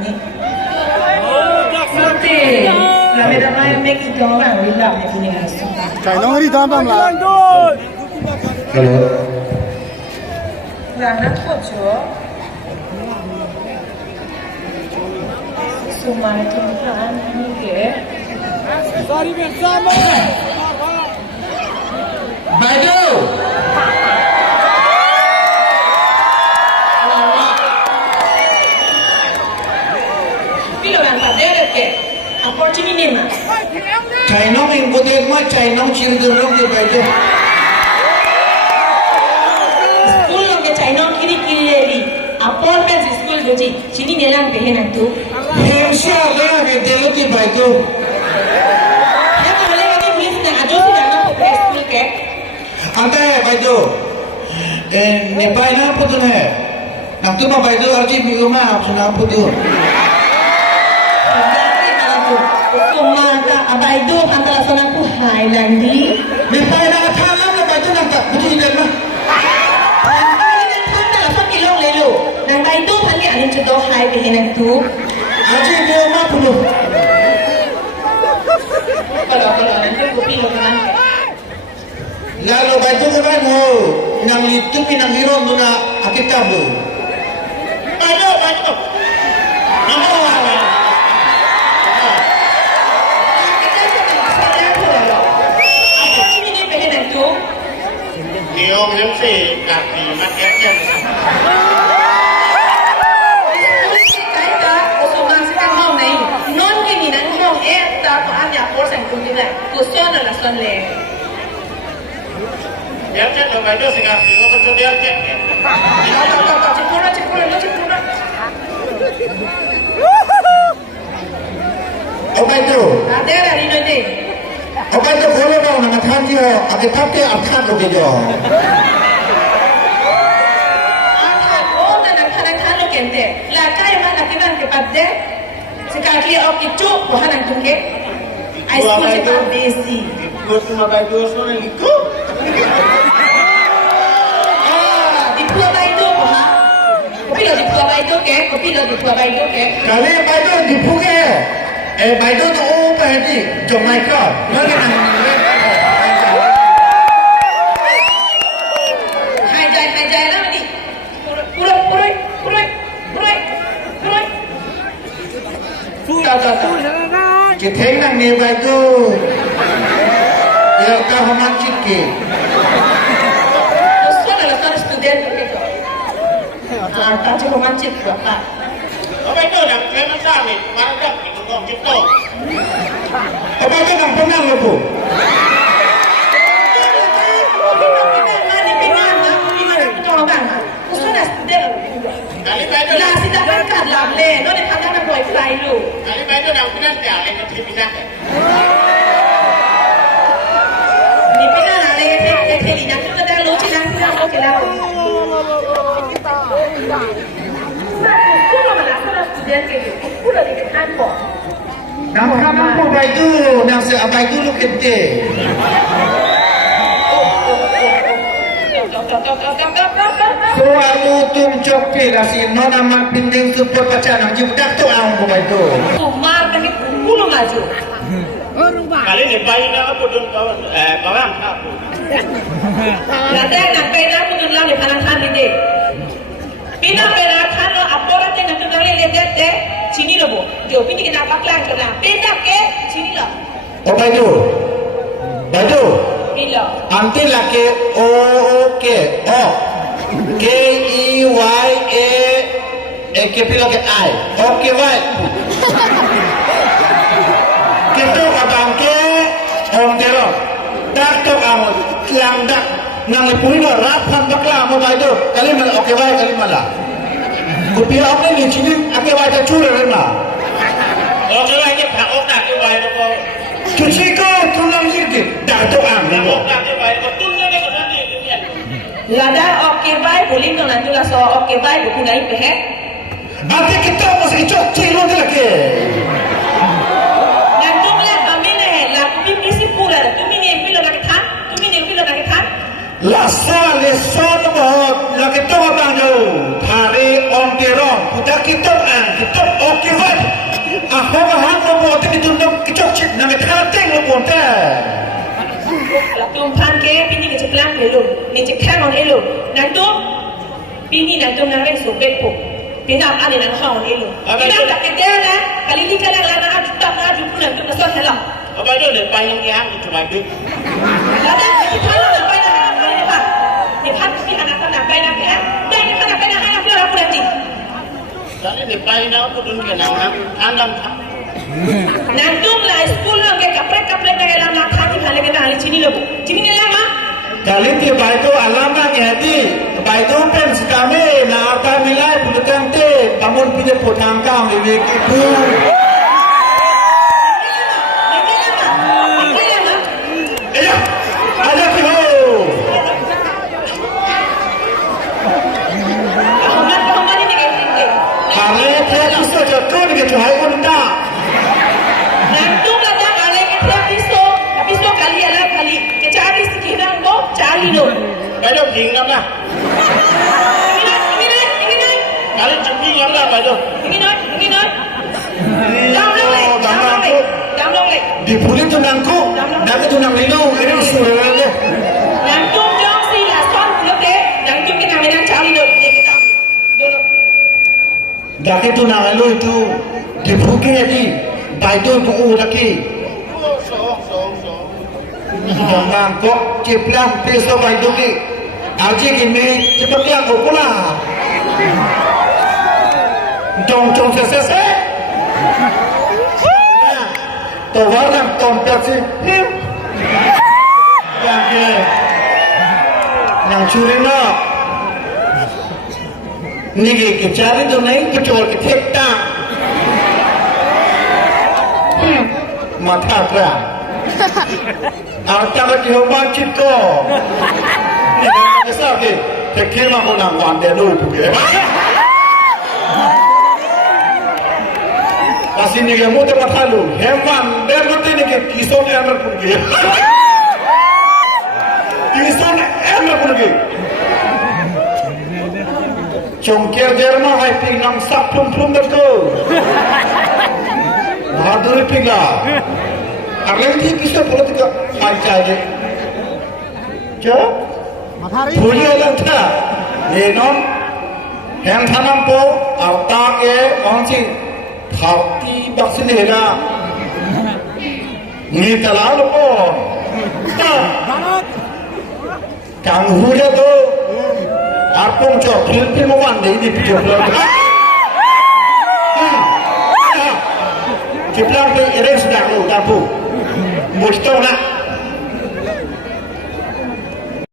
nih. Nanti, la vedo mai a Mexico, ma non la vedo in questo. Cai non ridambam la. Rana kocho. Sumai tumpang ni ke. Sorry bersama. Baju. Pilo yang pada ke. Opportunity ni. Cai nong yang boleh mah cai nong cinta nong dia baju. School yang ke China kiri ni. Appointment school doji. Sini ni lang pehen tu. Hemsia lah yang dia dia baju. Yang mana ni police na ajo si jangan ke school ke. Anda baju. Nepal na apa tu ni? Nak tu mah baju arji minggu mah sudah apa tu? Kumata abai do antara sana ku Highland-i. Nepal na thang na baju nak tak betul dia mah. Nang bai do phali anin chu do hai pe henan tu. Arji minggu mah puluh. Kalau nanti kopi lo kan. Lalu baju kan ho, nang itu minang hero tu nak akib kabu. Baju. Niong yang si kaki makiannya. Dia cek lo baju sekarang, lo betul dia cek. Apa itu? Ada hari ini. Apa itu kalau kau nak makan dia, akib tapi akan tu dia. Lakai mana kita nak kepada sekali okey cuk bahan yang tunggu. Ais pun cepat besi. Buat cuma baju soalnya ikut. Di Pulau Baidu bahan. Kopi lo di Pulau Baidu ke? Kopi lo di Pulau Baidu ke? Kali baju di puke, baju tu apa ni? Jamaica. Lagi nak. Hai jai lah ni. Puroi. Tahu. Kita nak ni baju. Ya kau haman cikki. Soalnya student ke? Tak cukup mancik berapa? Apa itu yang kena sahih? Mana dah kita ngomong gitu. Apa itu nak pernah lepu? Kali baju Lah sida berkat lah le, no ni kata nak buat fly lu. kali baju yang kena setiap yang kecil bisa. Ni pernah nak le ke ni nak kita dah lu cilang okey lah. Kalau malah salah student ke, pula ni kan kok. Nampak apa baju? Nak apa itu lu kete? Soalu tum copi kasih nona mak pinding support pacaran judak tu ang apa itu? Umar kami puluh maju. Kali ni bayi nak apa dong kawan? Kawan apa? Nanti nak pernah pun lang di kanan kan ni. Pina pernah kan lo apa orang yang nak kali lihat deh sini lo bu. Jo pini kita paklan kena. Pina ke sini lo. Apa itu? Baju? Pila. Anti laki O K E Y A ke pila ke I. Okay right. Kita kadang ke orang teror. Tak tu kamu tiang dak nang lepui lo rapan bakla mau baju kali malah okay right kali malah. Kopi apa ni sini okay right curi mana? Okay right ni pak ok nak ke bayi apa? Cuci kau tulang sikit. Dah tu am ni. Ok nak ke bayi apa? Tunya ni kau nanti ni. Lada okey baik boleh tu nanti lah so okey baik buku naik pe. Nanti kita mesti cuci lo tu lagi. Nanti mula kami ni lah kami mesti pura. Tumi ni pilo nak kan? Tumi ni pilo nak kan? Lasa lesa tu bahut lagi tu abang jauh. Hari om terong. Kita an kita okey จะแค่มันเอลูนั่นตัวปีนี้นั่นตัวนั่งเร่งสูบเป็นผมเป็นน้ำอันนี้นั่งห้องเอลูที่นั่งกับเด็กๆนะกะลิลิกะแรงแล้วนะจุดตับนะจุดปุ่นจุดมาซ้อนให้เรา apa tu lepas yang dia itu lagi แล้วได้ที่ท่านเราไปนะไปนะค่ะเดี๋ยวท่านที่อนาคตไปนะแค่ได้ในขณะไปนะให้เราเพื่อเราคุณจริง Kali lepas yang aku tu kena andam นั่นตัวลายสกูลเราแกกับเพื่อนในเราหน้าท่าที่ผ่านเลยกันนะลิชินีเราชินีเนี่ยมั้ง Kali ti bai tu alam na ngedi bai tu pen sikame na ta milai bulutang te bangun pije potang kang lewe ki pu Eya ada ki ho Kali te kiso jatuh ni ke tuhai unda Baik tu tinggal lah Kali jemping yang lah baik tu Di pulit tu nangku dah tu nang lilu ini suara le dah tu nang lilu itu di puke di bai tu ku lagi Jangan kok ciplang pisau bai tu ki aji kimi cepat yang ko pula Jong se Tawaran kompetisi yang curi nak ni ke cari tu naik kecil ke tekta mata kerang Arta lagi hoba cipko ni dah besar ke tekir aku nak wande dulu punya Kasi ni ke muda matalu, hewan bermati ni ke kison emer pergi. Kison emer pergi. Congker Jerman hai ping nang sak plum berko. Bahadur pinga. Arleng di kison politika macam je. Jo? Punya lanta. Enom. Yang tanam po, arta ke onsi. Hati baksin hera ni terlalu pun kang huja tu arpung cok film wan deh ini video film ciplang tu ereng sedang lu tapu mustong nak